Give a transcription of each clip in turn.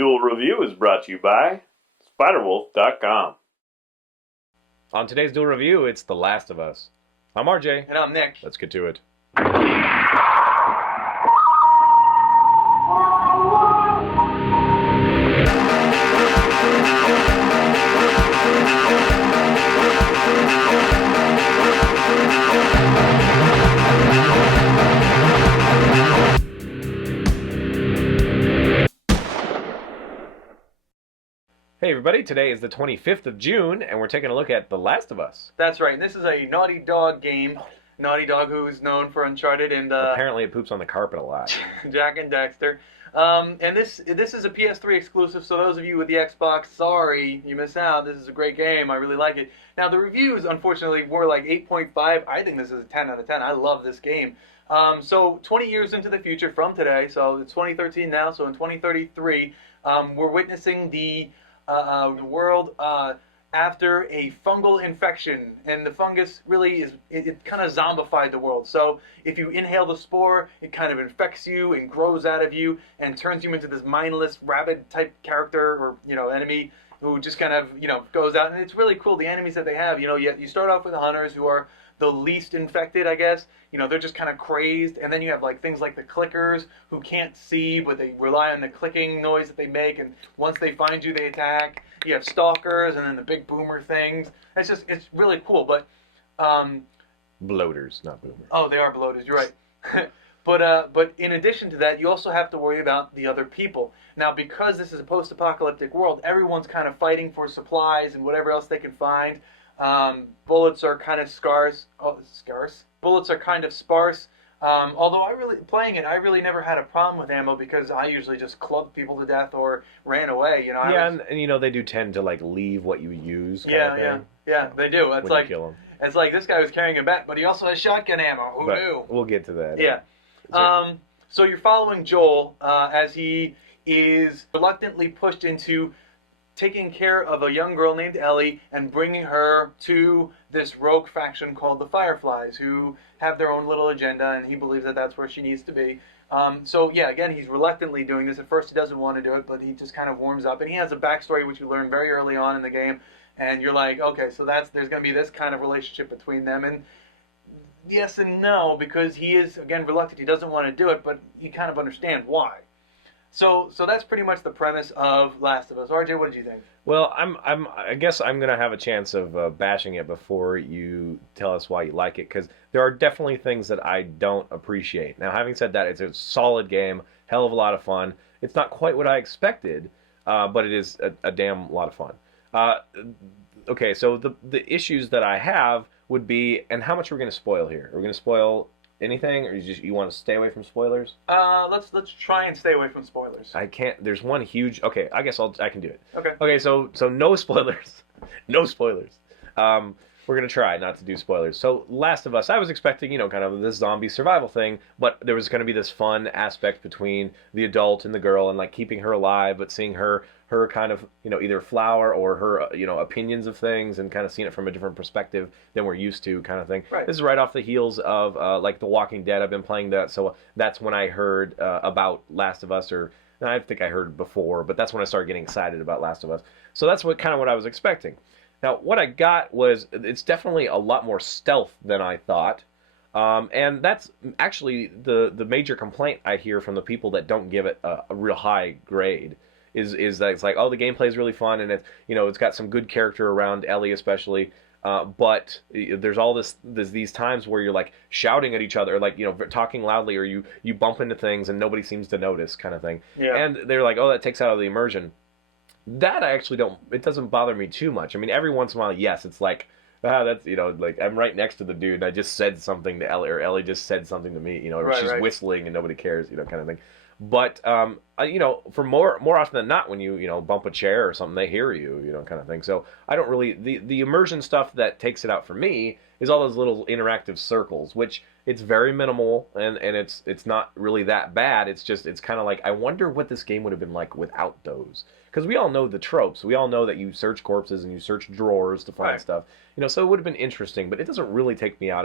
Duel Review is brought to you by SpiderWolf.com. On today's Duel Review, it's The Last of Us. I'm RJ. And I'm Nick. Let's get to it. Hey everybody, today is the 25th of June, and we're taking a look at The Last of Us. That's right, and this is a Naughty Dog game. Naughty Dog, who is known for Uncharted and Apparently it poops on the carpet a lot. Jak and Daxter. And this is a PS3 exclusive, so those of you with the Xbox, sorry, you miss out. This is a great game. I really like it. Now, the reviews, unfortunately, were like 8.5. I think this is a 10 out of 10. I love this game. So 20 years into the future from today, so it's 2013 now, so in 2033, we're witnessing the world after a fungal infection, and the fungus really is it kind of zombified the world. So if you inhale the spore, it kind of infects you and grows out of you and turns you into this mindless rabid type character or enemy who just kind of goes out. And it's really cool, the enemies that they have. You start off with the hunters, who are the least infected, I guess. They're just kind of crazed, and then you have like things like the clickers, who can't see, but they rely on the clicking noise that they make, and once they find you, they attack. You have stalkers, and then the big boomer things. It's really cool, but Bloaters, not boomers. Oh, they are bloaters, you're right. But in addition to that, you also have to worry about the other people. Now, because this is a post-apocalyptic world, everyone's kind of fighting for supplies and whatever else they can find. Bullets are kind of scarce. Bullets are kind of sparse. Although I really never had a problem with ammo, because I usually just clubbed people to death or ran away. And they do tend to like leave what you use. Yeah, they do. It's like kill them. It's like this guy was carrying a bat, but he also has shotgun ammo. Who knew? We'll get to that. Yeah. So you're following Joel as he is reluctantly pushed into taking care of a young girl named Ellie and bringing her to this rogue faction called the Fireflies, who have their own little agenda, and he believes that that's where she needs to be. Again, he's reluctantly doing this. At first he doesn't want to do it, but he just kind of warms up, and he has a backstory which you learn very early on in the game, and you're like, okay, so there's going to be this kind of relationship between them. And yes and no, because he is, again, reluctant. He doesn't want to do it, but you kind of understand why. So that's pretty much the premise of Last of Us. RJ, what did you think? Well, I guess I'm gonna have a chance of bashing it before you tell us why you like it, because there are definitely things that I don't appreciate. Now, having said that, it's a solid game, hell of a lot of fun. It's not quite what I expected, but it is a damn lot of fun. Okay, so the issues that I have would be, and how much are we gonna spoil here? Are we gonna spoil anything, or you want to stay away from spoilers? Let's try and stay away from spoilers. I can't. There's one huge. Okay, I guess I can do it. Okay. Okay, so no spoilers, no spoilers. We're gonna try not to do spoilers. So Last of Us, I was expecting, kind of this zombie survival thing, but there was gonna be this fun aspect between the adult and the girl, and like keeping her alive, but seeing her kind of, either flower or her, opinions of things, and kind of seeing it from a different perspective than we're used to, kind of thing. Right. This is right off the heels of like The Walking Dead. I've been playing that, so that's when I heard about Last of Us, or I think I heard before, but that's when I started getting excited about Last of Us. So that's what I was expecting. Now, what I got was, it's definitely a lot more stealth than I thought. And that's actually the major complaint I hear from the people that don't give it a real high grade. Is that it's like, oh, the gameplay is really fun, and it's got some good character around Ellie especially, but there's these times where you're like shouting at each other, like talking loudly, or you bump into things and nobody seems to notice, kind of thing. Yeah. And they're like, oh, that takes out of the immersion. That I actually don't. It doesn't bother me too much. I mean, every once in a while, yes, it's like, that's like I'm right next to the dude, and I just said something to Ellie, or Ellie just said something to me, or she's whistling and nobody cares, kind of thing. But for more often than not, when you bump a chair or something, they hear you, kind of thing. So I don't really the immersion stuff that takes it out for me is all those little interactive circles, which it's very minimal, and it's not really that bad. It's kind of like, I wonder what this game would have been like without those. Because we all know the tropes. We all know that you search corpses and you search drawers to find stuff. So it would have been interesting, but it doesn't really take me out.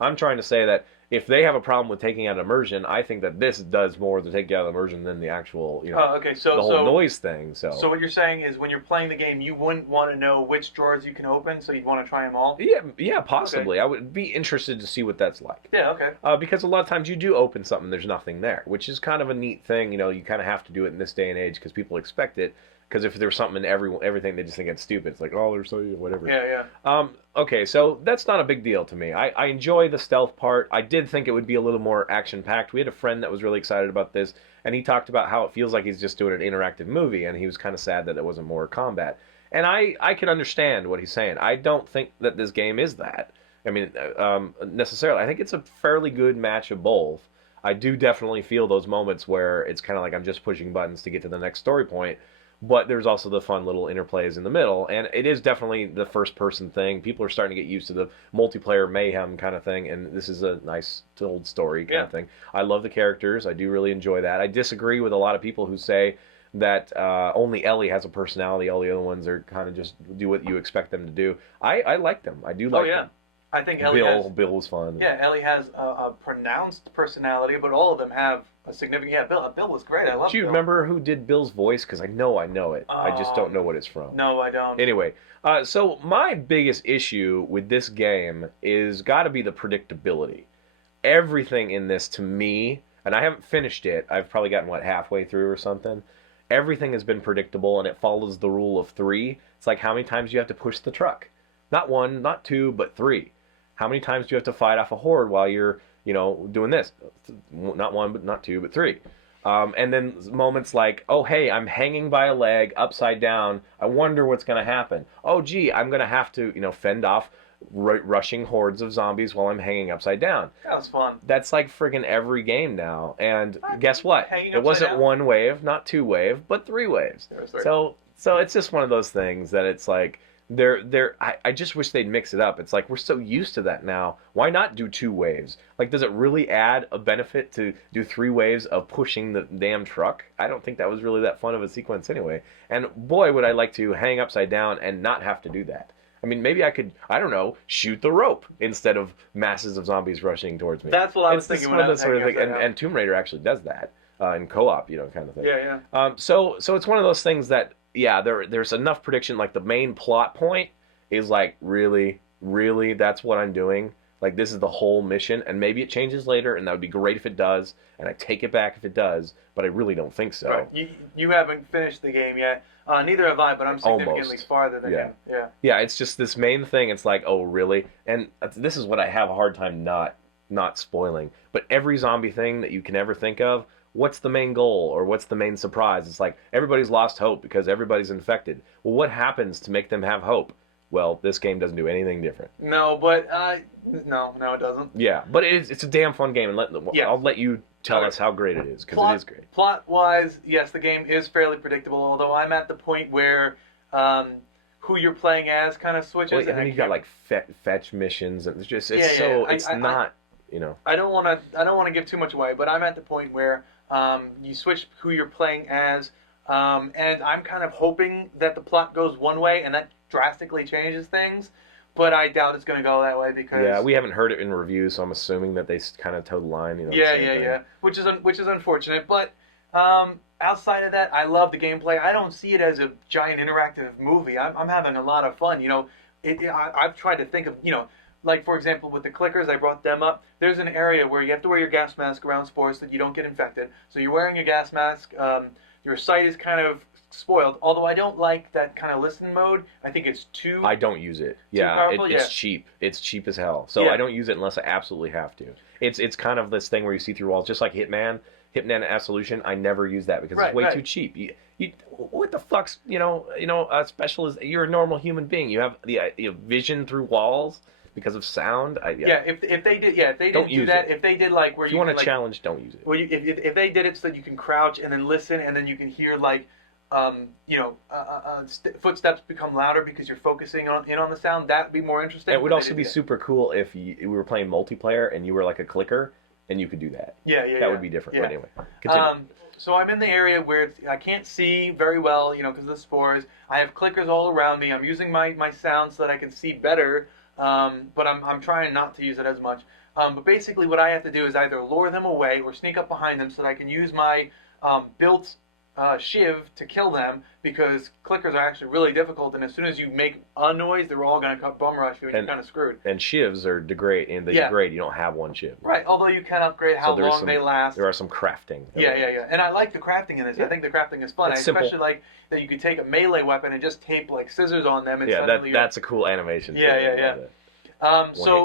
I'm trying to say that if they have a problem with taking out immersion, I think that this does more to take you out of immersion than actual, Oh, okay. So the whole so noise thing. so what you're saying is when you're playing the game, you wouldn't want to know which drawers you can open, so you'd want to try them all. Yeah, possibly. I would be interested to see what that's like. Yeah. Okay. Because a lot of times you do open something, there's nothing there, which is kind of a neat thing. You kind of have to do it in this day and age because people expect it. Because if there's something in everything, they just think it's stupid. It's like, oh, there's so whatever. Yeah. Okay, so that's not a big deal to me. I enjoy the stealth part. I did think it would be a little more action-packed. We had a friend that was really excited about this, and he talked about how it feels like he's just doing an interactive movie, and he was kind of sad that it wasn't more combat. And I can understand what he's saying. I don't think that this game is that. I mean, necessarily. I think it's a fairly good match of both. I do definitely feel those moments where it's kind of like I'm just pushing buttons to get to the next story point. But there's also the fun little interplays in the middle, and it is definitely the first-person thing. People are starting to get used to the multiplayer mayhem kind of thing, and this is a nice told story kind of thing. I love the characters. I do really enjoy that. I disagree with a lot of people who say that only Ellie has a personality. All the other ones are kind of just do what you expect them to do. I like them. I do like them. I think Ellie Bill was fun. Yeah, Ellie has a pronounced personality, but all of them have a significant. Yeah, Bill was great. I love. Do you remember who did Bill's voice? Because I know it. I just don't know what it's from. No, I don't. Anyway, so my biggest issue with this game is got to be the predictability. Everything in this, to me, and I haven't finished it. I've probably gotten halfway through or something. Everything has been predictable, and it follows the rule of 3. It's like how many times you have to push the truck. Not 1, not 2, but 3. How many times do you have to fight off a horde while you're, doing this? Not 1, but not 2, but 3. And then moments like, oh, hey, I'm hanging by a leg upside down. I wonder what's going to happen. Oh, gee, I'm going to have to, fend off rushing hordes of zombies while I'm hanging upside down. That was fun. That's like friggin' every game now. And guess what? Hanging It wasn't down? 1 wave, not 2 wave, but 3 waves. So it's just one of those things that it's like, I just wish they'd mix it up. It's like we're so used to that now. Why not do 2 waves? Like, does it really add a benefit to do 3 waves of pushing the damn truck? I don't think that was really that fun of a sequence anyway. And boy, would I like to hang upside down and not have to do that. I mean, maybe I could, I don't know, shoot the rope instead of masses of zombies rushing towards me. That's what I was thinking when I was sort of hanging thing. upside And Tomb Raider actually does that in co-op, kind of thing. Yeah. So it's one of those things that, yeah, there's enough prediction. Like the main plot point is like, really, that's what I'm doing. Like, this is the whole mission, and maybe it changes later, and that would be great if it does, and I take it back if it does, but I really don't think so. Right. You haven't finished the game yet. Neither have I, but I'm significantly Almost. farther than you. Yeah, it's just this main thing. It's like, oh, really? And this is what I have a hard time not spoiling. But every zombie thing that you can ever think of, what's the main goal or what's the main surprise? It's like everybody's lost hope because everybody's infected. Well, what happens to make them have hope? Well, this game doesn't do anything different. No, but no, it doesn't. Yeah, but it's a damn fun game, and I'll let you tell us how great it is, because it is great. Plot-wise, yes, the game is fairly predictable, although I'm at the point where who you're playing as kind of switches. Well, and then you got like fetch missions, and it's not. I don't want to give too much away, but I'm at the point where you switch who you're playing as, and I'm kind of hoping that the plot goes one way, and that drastically changes things. But I doubt it's going to go that way because we haven't heard it in reviews, so I'm assuming that they kind of toe the line. Yeah. Which is unfortunate, but outside of that, I love the gameplay. I don't see it as a giant interactive movie. I'm having a lot of fun. I've tried to think of like for example with the clickers, I brought them up. There's an area where you have to wear your gas mask around spores so that you don't get infected. So you're wearing your gas mask. Your sight is kind of spoiled, although I don't like that kind of listen mode. I think it's too... I don't use it. It's cheap. It's cheap as hell. So I don't use it unless I absolutely have to. It's kind of this thing where you see through walls, just like Hitman Absolution. I never use that because it's way too cheap. What the fuck's, special is... You're a normal human being. You have the vision through walls because of sound. If they didn't do that, if they did like where if you want a challenge, don't use it. Well, if they did it so that you can crouch and then listen and then you can hear like footsteps become louder because you're focusing on the sound, that'd be more interesting. It would also be super cool if we were playing multiplayer and you were like a clicker and you could do that. That would be different. But anyway, continue. So I'm in the area where I can't see very well, because of the spores. I have clickers all around me. I'm using my sound so that I can see better, but I'm trying not to use it as much. But basically what I have to do is either lure them away or sneak up behind them so that I can use my built Shiv to kill them because clickers are actually really difficult, and as soon as you make a noise, they're all going to bum rush you, and you're kind of screwed. And shivs are degrade, and they degrade. You don't have one shiv. Right, although you can upgrade how long they last. There are some crafting. Yeah. And I like the crafting in this. I think the crafting is fun. I especially like that you could take a melee weapon and just tape like scissors on them. And that's a cool animation. Yeah.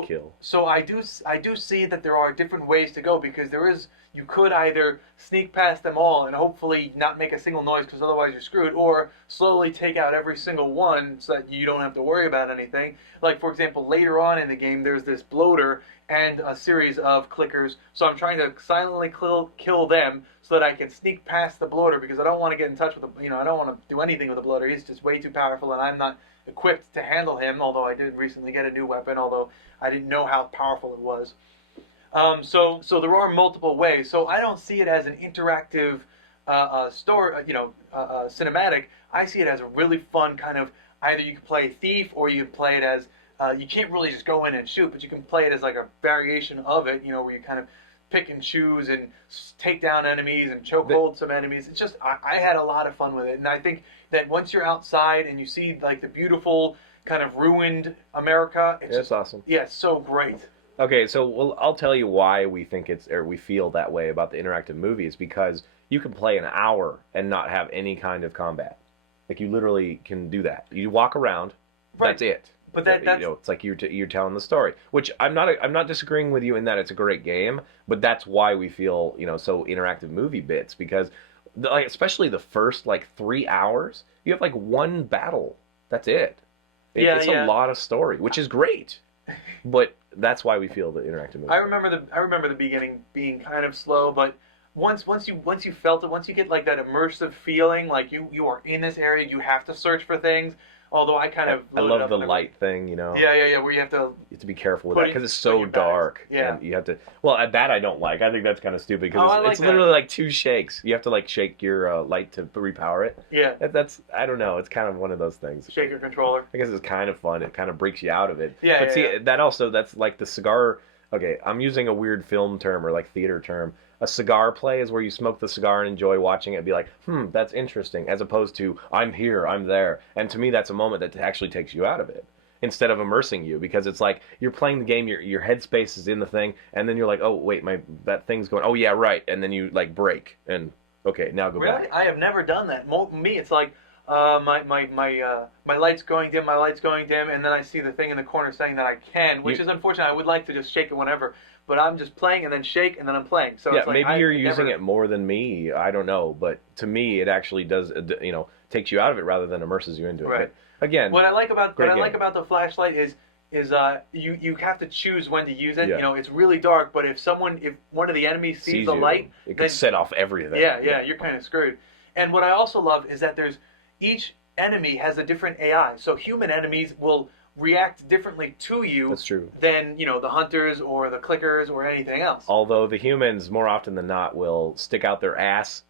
Kill. So I do see that there are different ways to go because you could either sneak past them all and hopefully not make a single noise because otherwise you're screwed, or slowly take out every single one so that you don't have to worry about anything. Like, for example, later on in the game, there's this bloater and a series of clickers, so I'm trying to silently kill them so that I can sneak past the bloater because I don't want to get in touch with I don't want to do anything with the bloater. He's just way too powerful and I'm not equipped to handle him, although I did recently get a new weapon, although I didn't know how powerful it was. So there are multiple ways. So I don't see it as an interactive story, cinematic. I see it as a really fun kind of, either you can play thief or you can play it as, you can't really just go in and shoot, but you can play it as like a variation of it, where you kind of pick and choose and take down enemies and chokehold some enemies. It's just, I had a lot of fun with it. And I think that once you're outside and you see like the beautiful kind of ruined America, it's awesome. Yeah, it's so great. Okay, so I'll tell you why we feel that way about the interactive movies, because you can play an hour and not have any kind of combat. Like, you literally can do that. You walk around, that's it. But that's it's like you're telling the story. Which I'm not disagreeing with you in that it's a great game, but that's why we feel so interactive movie bits, because especially the first 3 hours, you have one battle. That's it. It's a lot of story, which is great, but that's why we feel the interactive movie. I remember the beginning being kind of slow, but once you felt it, once you get that immersive feeling, like you are in this area, you have to search for things. Although I love the light thing, Yeah, where you have to be careful with that because it's so dark. Yeah. And you have to. Well, that I don't like. I think that's kind of stupid because it's literally 2 shakes. You have to shake your light to repower it. Yeah. That's I don't know. It's kind of one of those things. Shake your controller. I guess it's kind of fun. It kind of breaks you out of it. Yeah. But see, that's like the cigar. Okay, I'm using a weird film term or theater term. A cigar play is where you smoke the cigar and enjoy watching it and be like, that's interesting, as opposed to, I'm here, I'm there. And to me, that's a moment that actually takes you out of it, instead of immersing you, because it's like, you're playing the game, your headspace is in the thing, and then you're like, oh, wait, that thing's going, oh, yeah, right, and then you, break, and, okay, now go back. Really? I have never done that. Me, it's like, my light's going dim, and then I see the thing in the corner saying that I can, which is unfortunate. I would like to just shake it whenever, but I'm just playing and then shake and then I'm playing. So yeah, it's maybe you're using it more than me. I don't know, but to me, it actually does. Takes you out of it rather than immerses you into it. Right. But again, what I like about the flashlight is you have to choose when to use it. Yeah. It's really dark, but if one of the enemies sees the light, it can set off everything. Yeah, you're kind of screwed. And what I also love is that each enemy has a different AI. So human enemies will react differently to you. That's true. Than the hunters or the clickers or anything else. Although the humans more often than not will stick out their ass,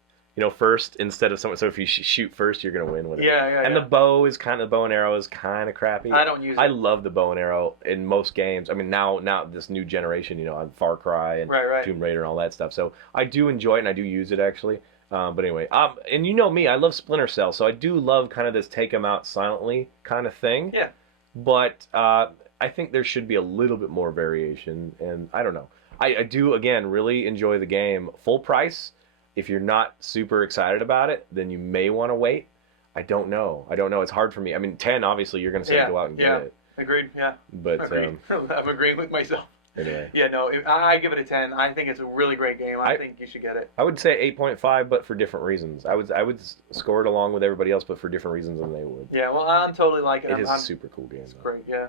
first instead of someone. So if you shoot first, you're gonna win with it. Yeah. And the bow and arrow is kind of crappy. I don't use it. I love the bow and arrow in most games. I mean, now this new generation, on Far Cry and Tomb Raider and all that stuff. So I do enjoy it and I do use it actually. But anyway, and me, I love Splinter Cell, so I do love kind of this take them out silently kind of thing. Yeah. But I think there should be a little bit more variation, and I don't know. I do, again, really enjoy the game. Full price, if you're not super excited about it, then you may want to wait. I don't know. It's hard for me. I mean, 10, obviously, you're going to say go out and get it. Agreed, yeah. But Agreed. I'm agreeing with myself. Anyway. Yeah, no, I give it a 10. I think it's a really great game. I think you should get it. I would say 8.5, but for different reasons. I would score it along with everybody else, but for different reasons than they would. Yeah, well, I'm totally liking it. It is a super cool game. It's great, yeah.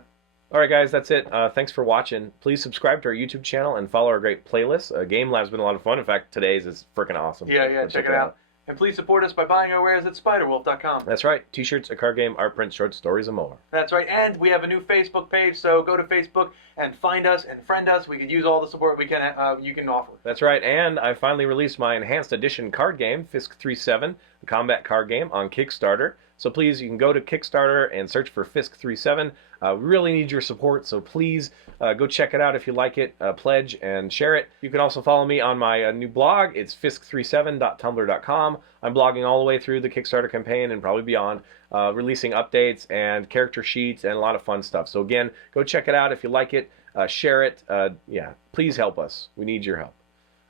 All right, guys, that's it. Thanks for watching. Please subscribe to our YouTube channel and follow our great playlist. Game Lab's been a lot of fun. In fact, today's is freaking awesome. Yeah, check it out. And please support us by buying our wares at spiderwolf.com. That's right. T-shirts, a card game, art prints, short stories, and more. That's right. And we have a new Facebook page, so go to Facebook and find us and friend us. We could use all the support we can you can offer. That's right. And I finally released my enhanced edition card game, Fisk 3.7. the combat card game, on Kickstarter. So please, you can go to Kickstarter and search for Fisk 37. We really need your support, so please go check it out if you like it, pledge and share it. You can also follow me on my new blog. It's fisk37.tumblr.com. I'm blogging all the way through the Kickstarter campaign and probably beyond, releasing updates and character sheets and a lot of fun stuff. So again, go check it out if you like it, share it. Yeah, please help us. We need your help.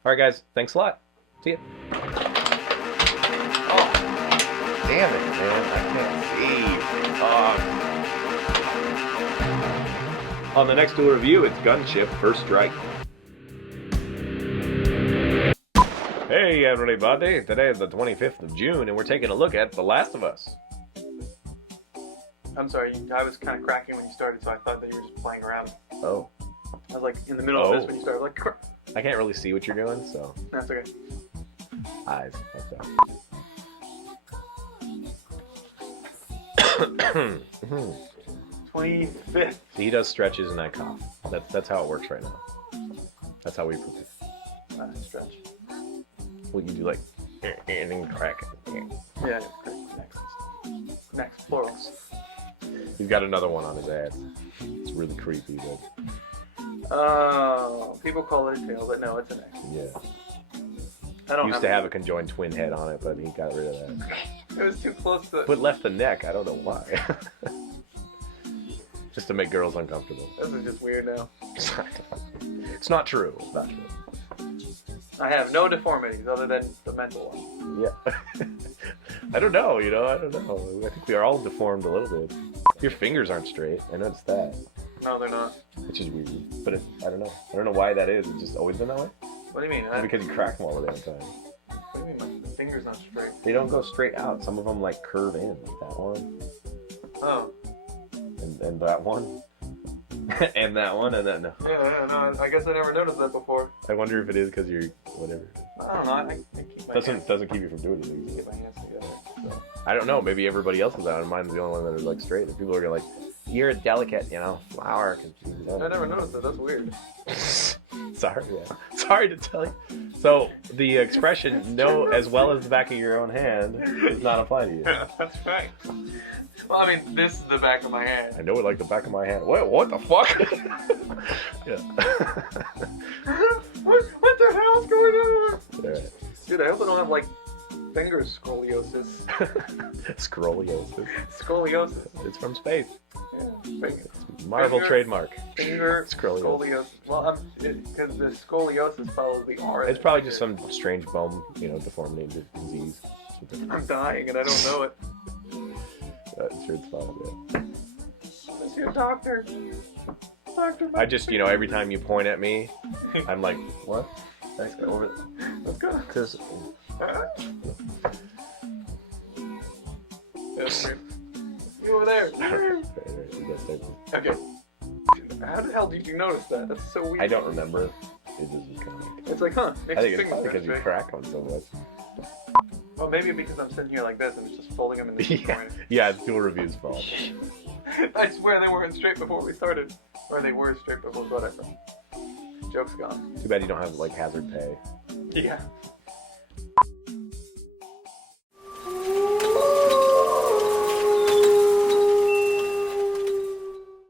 All right, guys, thanks a lot. See ya. Oh, damn it, man. I can't see. On the next Duel review, it's Gunship First Strike. Hey, everybody. Today is the 25th of June, and we're taking a look at The Last of Us. I'm sorry, I was kind of cracking when you started, so I thought that you were just playing around. Oh. I was like in the middle of this when you started, like. I can't really see what you're doing, so. That's okay. Eyes. Okay. 25th. So he does stretches and I cough. That's how it works right now. That's how we prepare. Stretch. Well, you do like and then crack it. Yeah. Next. Plurals. He's got another one on his ass. It's really creepy, but. Oh, people call it a tail, but no, it's an X. Yeah. I don't used to have a conjoined twin head on it, but he got rid of that. It was too close to. But left the neck. I don't know why. Just to make girls uncomfortable. This is just weird now. It's not true. It's not true. I have no deformities other than the mental one. Yeah. I don't know, I don't know. I think we are all deformed a little bit. Your fingers aren't straight. I noticed that. No, they're not. Which is weird. But I don't know. I don't know why that is. It's just always been that way? What do you mean? Because you crack them all the damn time. What do you mean my finger's not straight? They don't go straight out. Some of them like curve in. Like that one. Oh. And that one. And that one, and then no. Yeah, no, I guess I never noticed that before. I wonder if it is because you're whatever. I don't know. I keep my Doesn't keep you from doing anything. Get my hands together. So. I don't know. Maybe everybody else is out, and mine's the only one that is like straight. And people are like, "You're a delicate, flower." I never noticed that. That's weird. Sorry, yeah. Sorry to tell you. So the expression "know as well as the back of your own hand" does not apply to you. Yeah, that's right. Well, I mean, this is the back of my hand. I know it like the back of my hand. What the fuck? Yeah. What the hell's going on? Right. Dude, I hope I don't have like finger scoliosis. Scoliosis. Scoliosis. It's from space. Yeah, finger. Marvel trademark. Finger Scoliosis. Well, because the scoliosis follows the R. It's probably just some strange bone, deformity, disease. I'm dying and I don't know it. Sure, it's fine. Yeah. Is your doctor? Doctor. I just, every time you point at me, I'm like, what? Let's go over there. Let's go. Because. You over there. Okay. How the hell did you notice that? That's so weird. I don't remember. It just kind of It's like, huh? I think it's probably because you crack them so much. Well, maybe because I'm sitting here like this and it's just folding them in the corner. Yeah, it's Duel Review's fault. I swear they weren't straight before we started. Or they were straight before whatever. Joke's gone. Too bad you don't have, hazard pay. Yeah.